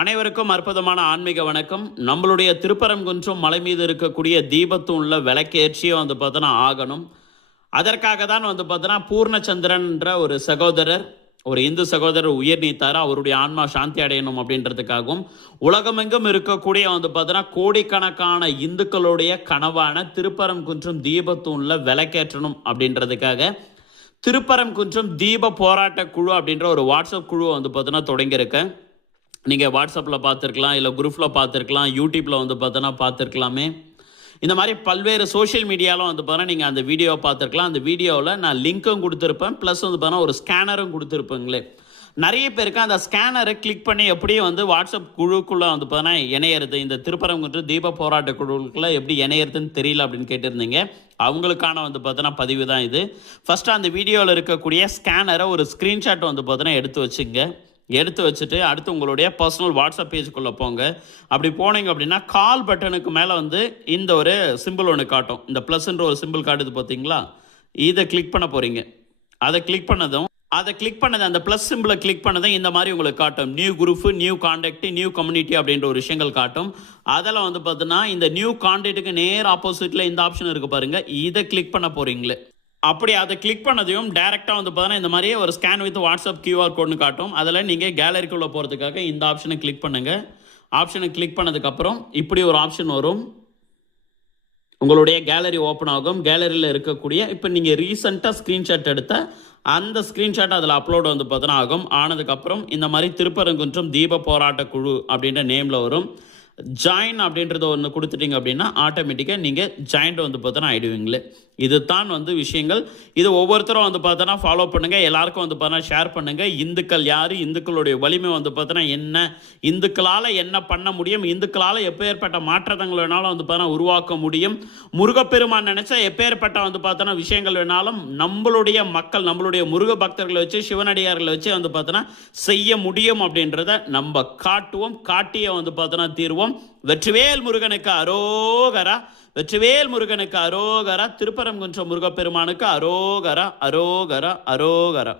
அனைவருக்கும் அற்புதமான ஆன்மீக வணக்கம். நம்மளுடைய திருப்பரங்குன்றம் மலை மீது இருக்கக்கூடிய தீபத்தூண்ல விளக்கேற்றியும் பார்த்தோன்னா ஆகணும். அதற்காக தான் பார்த்தோன்னா பூர்ணச்சந்திரன்ற ஒரு சகோதரர், ஒரு இந்து சகோதரர் உயிர் நீத்தார். அவருடைய ஆன்மா சாந்தி அடையணும் அப்படின்றதுக்காகவும் உலகமெங்கும் இருக்கக்கூடிய பார்த்தோன்னா கோடிக்கணக்கான இந்துக்களுடைய கனவான திருப்பரங்குன்றம் தீபத்தூண்ல விளக்கேற்றணும் அப்படின்றதுக்காக திருப்பரங்குன்றம் தீப போராட்ட குழு அப்படின்ற ஒரு வாட்ஸ்அப் குழு பார்த்தோன்னா தொடங்கியிருக்கேன். நீங்கள் வாட்ஸ்அப்பில் பார்த்துருக்கலாம், இல்லை குரூப்பில் பார்த்துருக்கலாம், யூடியூப்பில் பார்த்தோன்னா பார்த்துருக்கலாமே. இந்த மாதிரி பல்வேறு சோஷியல் மீடியாவில் பார்த்தோன்னா நீங்கள் அந்த வீடியோவை பார்த்துருக்கலாம். அந்த வீடியோவில் நான் லிங்க்கும் கொடுத்துருப்பேன், ப்ளஸ் பார்த்தோன்னா ஒரு ஸ்கேனரும் கொடுத்துருப்பேங்களே. நிறைய பேருக்கு அந்த ஸ்கேனரை கிளிக் பண்ணி எப்படி வாட்ஸ்அப் குழுக்குள்ளே பார்த்தோன்னா இணையிறது, இந்த திருப்பரங்குன்றம் தீப போராட்ட குழுக்குள்ளே எப்படி இணையிறதுன்னு தெரியல அப்படின்னு கேட்டிருந்தீங்க. அவங்களுக்கான பார்த்தோன்னா பதிவு தான் இது. ஃபஸ்ட்டு அந்த வீடியோவில் இருக்கக்கூடிய ஸ்கேனரை ஒரு ஸ்க்ரீன்ஷாட் பார்த்தோன்னா எடுத்து வச்சுட்டு அடுத்து உங்களுடைய பர்சனல் வாட்ஸ்அப் பேஜுக்குள்ளே போங்க. அப்படி போனீங்க அப்படின்னா கால் பட்டனுக்கு மேலே இந்த ஒரு சிம்பிள் ஒன்று காட்டும். இந்த ப்ளஸ்ன்ற ஒரு சிம்பிள் காட்டுது பார்த்தீங்களா, இதை கிளிக் பண்ண போகிறீங்க. அதை கிளிக் பண்ணது அந்த ப்ளஸ் சிம்பிளை கிளிக் பண்ணதும் இந்த மாதிரி உங்களுக்கு காட்டும். New group, new contact, new community அப்படின்ற ஒரு விஷயங்கள் காட்டும். அதில் பார்த்தீங்கன்னா இந்த நியூ கான்டாக்ட்டுக்கு நேர் ஆப்போசிட்டில் இந்த ஆப்ஷன் இருக்குது பாருங்கள், இதை கிளிக் பண்ண போகிறீங்களே. அப்படி அதை கிளிக் பண்ணதையும் டேரெக்டாக பார்த்தீங்கன்னா இந்த மாதிரியே ஒரு ஸ்கேன் வித் வாட்ஸ்அப் கியூஆர் கோட்னு காட்டும். அதில் நீங்கள் கேலரிக்குள்ளே போகிறதுக்காக இந்த ஆப்ஷனை கிளிக் பண்ணுங்கள். ஆப்ஷனை கிளிக் பண்ணதுக்கப்புறம் இப்படி ஒரு ஆப்ஷன் வரும். உங்களுடைய கேலரி ஓப்பன் ஆகும். கேலரியில் இருக்கக்கூடிய இப்போ நீங்கள் ரீசெண்டாக ஸ்க்ரீன்ஷாட் எடுத்த அந்த ஸ்க்ரீன்ஷாட் அதில் அப்லோட் பார்த்தோன்னா ஆகும். ஆனதுக்கப்புறம் இந்த மாதிரி திருப்பரங்குன்றம் தீப போராட்ட குழு அப்படின்ற நேமில் வரும். ஜாயின் அப்படின்றத ஒன்று கொடுத்துட்டீங்க அப்படின்னா ஆட்டோமேட்டிக்காக நீங்கள் ஜாயிண்ட் பார்த்தோன்னா ஆகிடுவீங்களே. இது தான் விஷயங்கள். இது ஒவ்வொருத்தரும் பார்த்தோன்னா ஃபாலோ பண்ணுங்கள். எல்லாருக்கும் பார்த்தோன்னா ஷேர் பண்ணுங்கள். இந்துக்கள் யார், இந்துக்களுடைய வலிமை பார்த்தோன்னா என்ன, இந்துக்களால் என்ன பண்ண முடியும், இந்துக்களால் எப்பேற்பட்ட மாற்றங்கள் வேணாலும் பார்த்தோன்னா உருவாக்க முடியும், முருகப்பெருமான் நினச்சா எப்பேற்பட்ட பார்த்தோன்னா விஷயங்கள் வேணாலும் நம்மளுடைய மக்கள், நம்மளுடைய முருக பக்தர்களை வச்சு, சிவனடியார்களை வச்சு பார்த்தோன்னா செய்ய முடியும் அப்படின்றத நம்ம காட்டுவோம். காட்டிய பார்த்தோன்னா தீர்வோம். வெற்றிவேல் முருகனுக்கு அரோகரா, வெற்றிவேல் முருகனுக்கு அரோகரா, திருப்பரங்குன்றம் முருகப்பெருமானுக்கு அரோகரா, அரோகரா, அரோகரா.